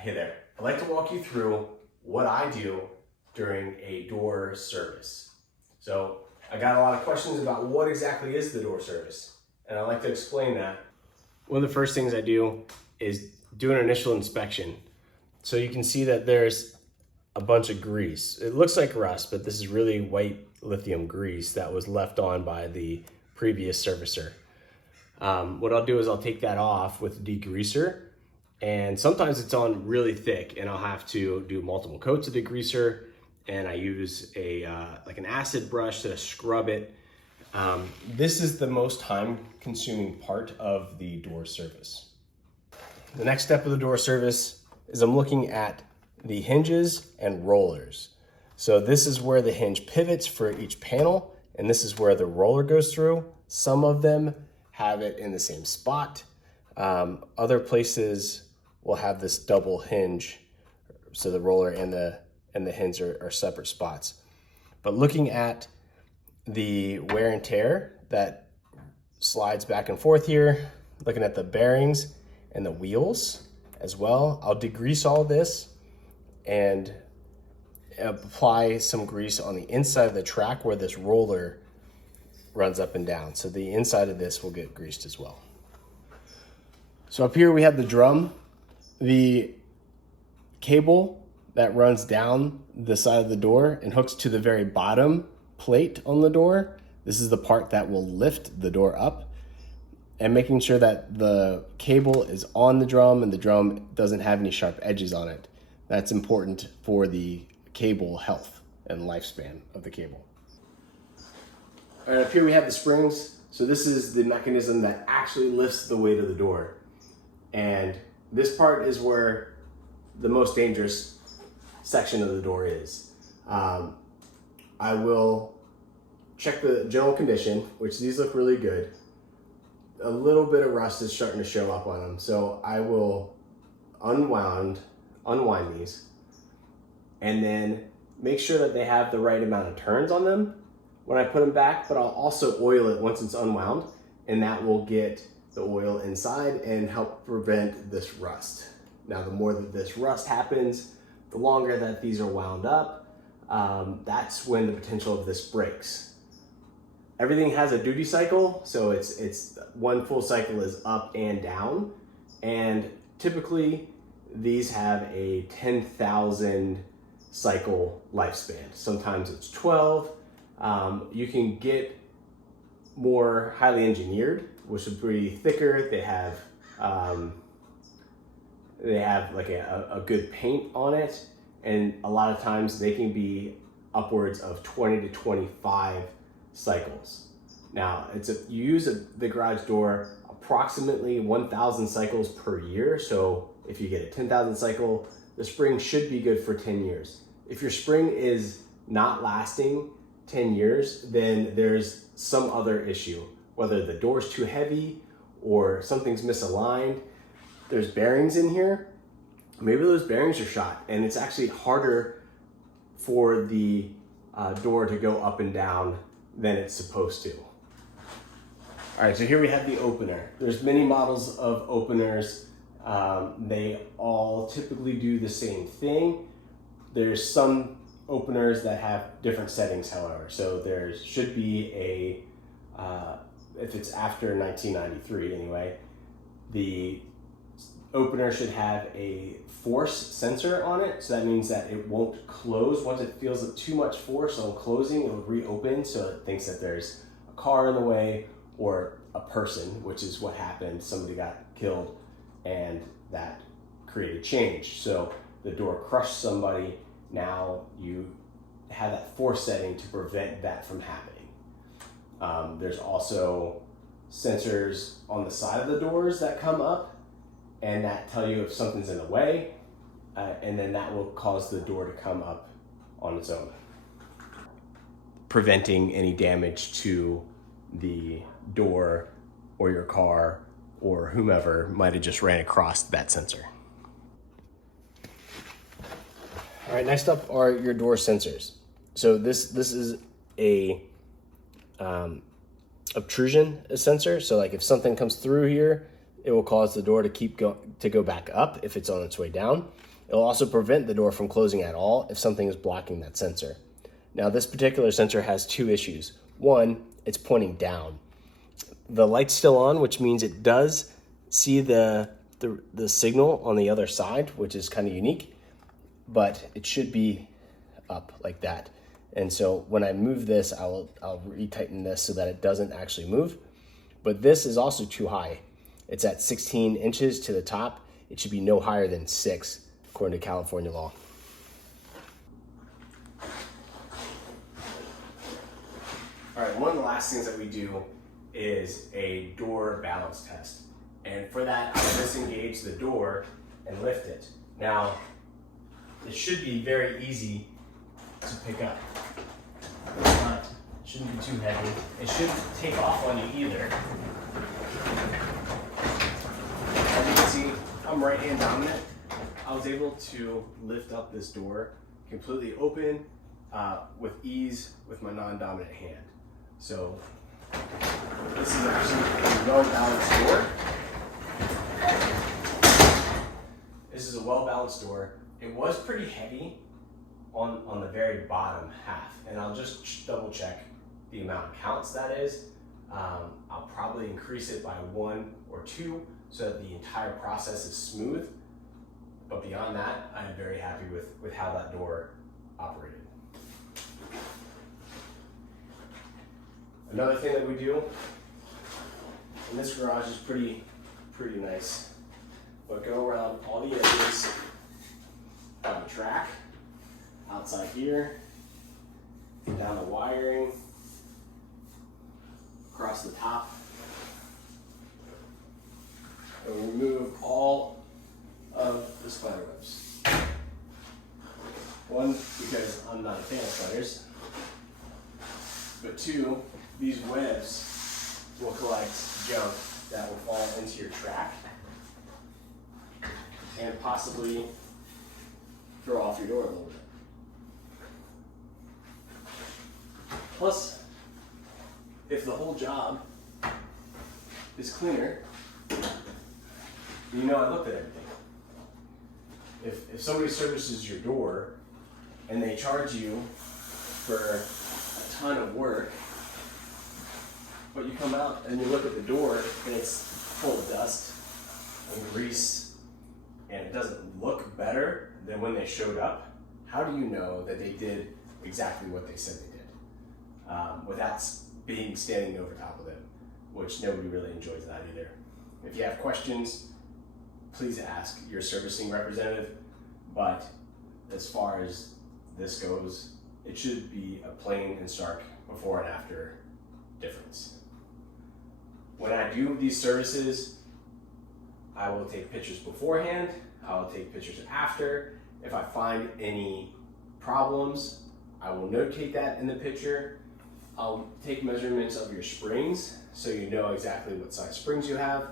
Hey there, I'd like to walk you through what I do during a door service. So I got a lot of questions about what exactly is the door service, and I'd like to explain that. One of the first things I do is do an initial inspection. So you can see that there's a bunch of grease. It looks like rust, but this is really white lithium grease that was left on by the previous servicer. What I'll do is I'll take that off with a degreaser. And sometimes it's on really thick and I'll have to do multiple coats of degreaser, and I use like an acid brush to scrub it. This is the most time consuming part of the door service. The next step of the door service is I'm looking at the hinges and rollers. So this is where the hinge pivots for each panel, and this is where the roller goes through. Some of them have it in the same spot. Other places will have this double hinge, so the roller and the hinge are separate spots. But looking at the wear and tear that slides back and forth here, looking at the bearings and the wheels as well, I'll degrease all this and apply some grease on the inside of the track where this roller runs up and down. So the inside of this will get greased as well. So up here we have the drum. The cable that runs down the side of the door and hooks to the very bottom plate on the door. This is the part that will lift the door up, and making sure that the cable is on the drum and the drum doesn't have any sharp edges on it. That's important for the cable health and lifespan of the cable. All right, up here we have the springs. So this is the mechanism that actually lifts the weight of the door. And this part is where the most dangerous section of the door is. I will check the general condition, which these look really good. A little bit of rust is starting to show up on them. So I will unwind these and then make sure that they have the right amount of turns on them when I put them back, but I'll also oil it once it's unwound, and that will get the oil inside and help prevent this rust. Now, the more that this rust happens, the longer that these are wound up, that's when the potential of this breaks. Everything has a duty cycle, so it's one full cycle is up and down, and typically these have a 10,000 cycle lifespan. Sometimes it's 12. You can get more highly engineered, which would be thicker. They have like a good paint on it, and a lot of times they can be upwards of 20 to 25 cycles. Now, you use the garage door approximately 1,000 cycles per year. So if you get a 10,000 cycle, the spring should be good for 10 years. If your spring is not lasting 10 years, then there's some other issue, whether the door's too heavy or something's misaligned. There's bearings in here. Maybe those bearings are shot, and it's actually harder for the door to go up and down than it's supposed to. All right, so here we have the opener. There's many models of openers. They all typically do the same thing. There's some openers that have different settings, however. So there should be if it's after 1993 anyway, the opener should have a force sensor on it. So that means that it won't close. Once it feels too much force on closing, it will reopen, so it thinks that there's a car in the way or a person, which is what happened. Somebody got killed and that created change. So the door crushed somebody. Now you have that force setting to prevent that from happening. There's also sensors on the side of the doors that come up and that tell you if something's in the way, and then that will cause the door to come up on its own, preventing any damage to the door or your car or whomever might have just ran across that sensor. All right, next up are your door sensors. So this is a obtrusion sensor. So like if something comes through here, It will cause the door to go back up if it's on its way down. It will also prevent the door from closing at all if something is blocking that sensor. Now, this particular sensor has two issues. One, it's pointing down. The light's still on, which means it does see the signal on the other side, which is kind of unique, but it should be up like that. And so when I move this, I'll retighten this so that it doesn't actually move. But this is also too high. It's at 16 inches to the top. It should be no higher than 6, according to California law. All right, one of the last things that we do is a door balance test. And for that, I disengage the door and lift it. Now, it should be very easy to pick up. It shouldn't be too heavy. It shouldn't take off on you either. As you can see, I'm right-hand dominant. I was able to lift up this door completely open with ease with my non-dominant hand. So this is actually a well-balanced door. This is a well-balanced door. It was pretty heavy on the very bottom half, and I'll just double check the amount of counts that is. I'll probably increase it by 1 or 2 so that the entire process is smooth. But beyond that, I'm very happy with how that door operated. Another thing that we do, and this garage is pretty nice, but go around all the edges of the track, outside here, down the wiring, across the top, and we remove all of the spider webs. One, because I'm not a fan of spiders, but 2, these webs will collect junk that will fall into your track and possibly throw off your door a little bit. Plus, if the whole job is cleaner, you know I looked at everything. If somebody services your door and they charge you for a ton of work, but you come out and you look at the door and it's full of dust and grease and it doesn't look better than when they showed up, how do you know that they did exactly what they said they did without being standing over top of them, which nobody really enjoys that either. If you have questions, please ask your servicing representative, but as far as this goes, it should be a plain and stark before and after difference. When I do these services, I will take pictures beforehand, I will take pictures after. If I find any problems, I will notate that in the picture. I'll take measurements of your springs so you know exactly what size springs you have.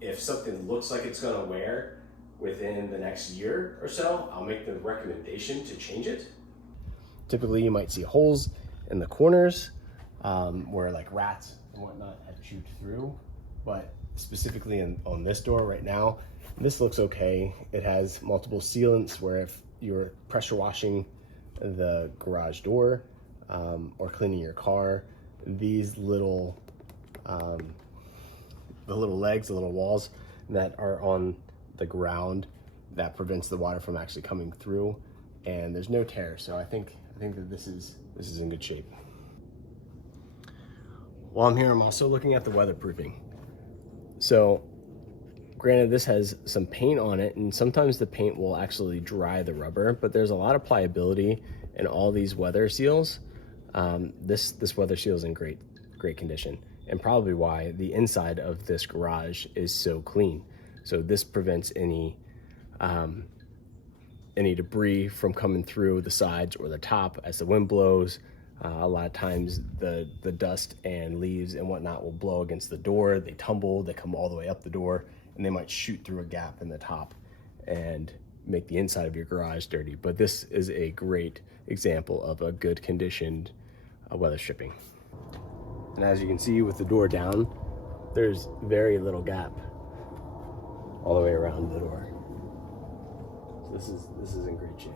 If something looks like it's gonna wear within the next year or so, I'll make the recommendation to change it. Typically, you might see holes in the corners where like rats and whatnot have chewed through, but specifically on this door right now, this looks okay. It has multiple sealants where if you're pressure washing the garage door or cleaning your car, these little the little legs, the little walls that are on the ground, that prevents the water from actually coming through, and there's no tear. So I think that this is in good shape. While I'm here, I'm also looking at the weatherproofing. So granted, this has some paint on it, and sometimes the paint will actually dry the rubber, but there's a lot of pliability in all these weather seals. This weather seal is in great condition, and probably why the inside of this garage is so clean. So this prevents any debris from coming through the sides or the top as the wind blows. A lot of times the dust and leaves and whatnot will blow against the door. They tumble, they come all the way up the door, and they might shoot through a gap in the top and make the inside of your garage dirty. But this is a great example of a good conditioned weather stripping. And as you can see with the door down, there's very little gap all the way around the door. So this is in great shape.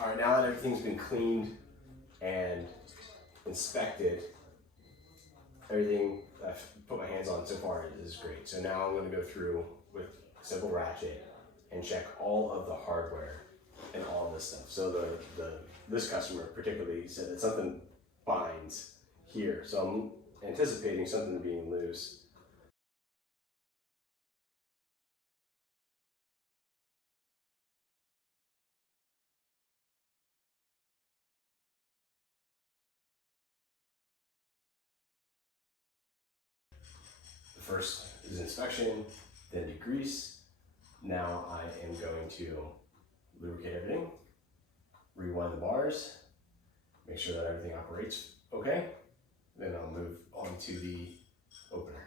All right, now that everything's been cleaned and inspected, everything I've put my hands on so far is great. So now I'm going to go through with a simple ratchet and check all of the hardware and all of this stuff. So this customer particularly said that something binds here. So I'm anticipating something being loose. The first is inspection, then degrease. Now I am going to lubricate everything, rewind the bars, make sure that everything operates okay. Then I'll move on to the opener.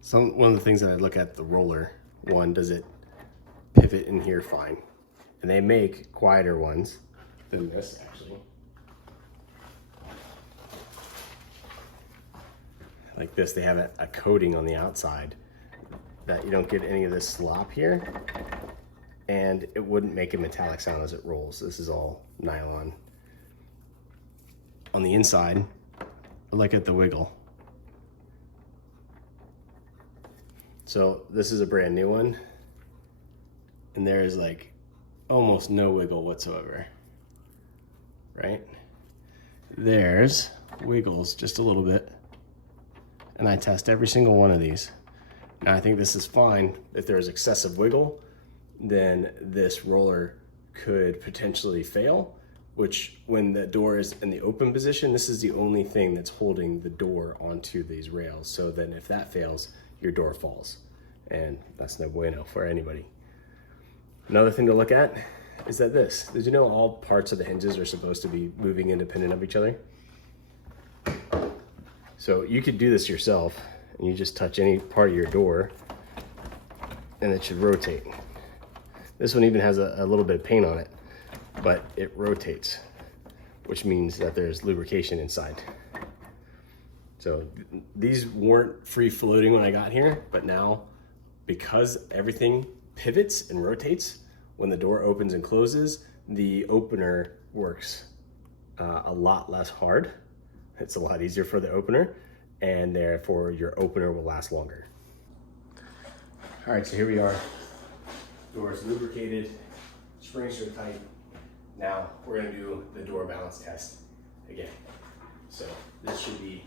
So one of the things that I look at the roller, one, does it pivot in here fine? And they make quieter ones than this actually. Like this, they have a coating on the outside that you don't get any of this slop here, and it wouldn't make a metallic sound as it rolls. This is all nylon. On the inside, look at the wiggle. So this is a brand new one, and there is like almost no wiggle whatsoever, right? There's wiggles just a little bit, and I test every single one of these. Now I think this is fine. If there's excessive wiggle, then this roller could potentially fail, which when the door is in the open position, this is the only thing that's holding the door onto these rails. So then if that fails, your door falls, and that's no bueno for anybody. Another thing to look at is that did you know all parts of the hinges are supposed to be moving independent of each other? So you could do this yourself, and you just touch any part of your door and it should rotate. This one even has a little bit of paint on it, but it rotates, which means that there's lubrication inside. So these weren't free floating when I got here, but now because everything pivots and rotates, when the door opens and closes, the opener works a lot less hard. It's a lot easier for the opener, and therefore your opener will last longer. All right, so here we are. Door is lubricated, springs are tight. Now we're going to do the door balance test again. So this should be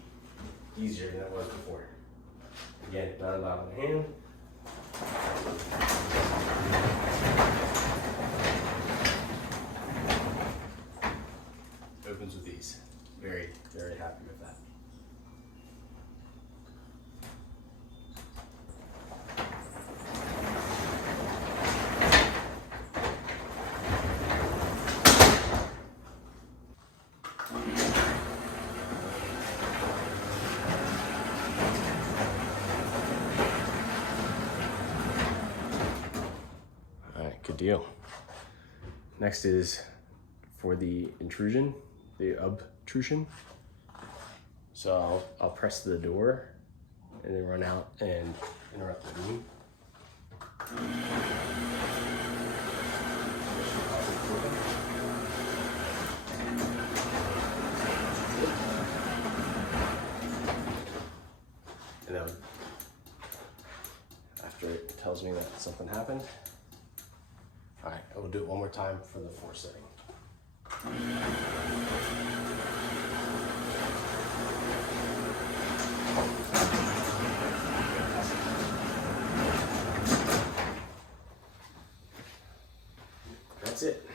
easier than it was before. Again, not allowed in the hand. Opens with ease. Very, very happy with that. Good deal. Next is for the intrusion, the obtrusion. So I'll press the door and then run out and interrupt the beam. And then after it tells me that something happened, all right, I will do it one more time for the force setting. That's it.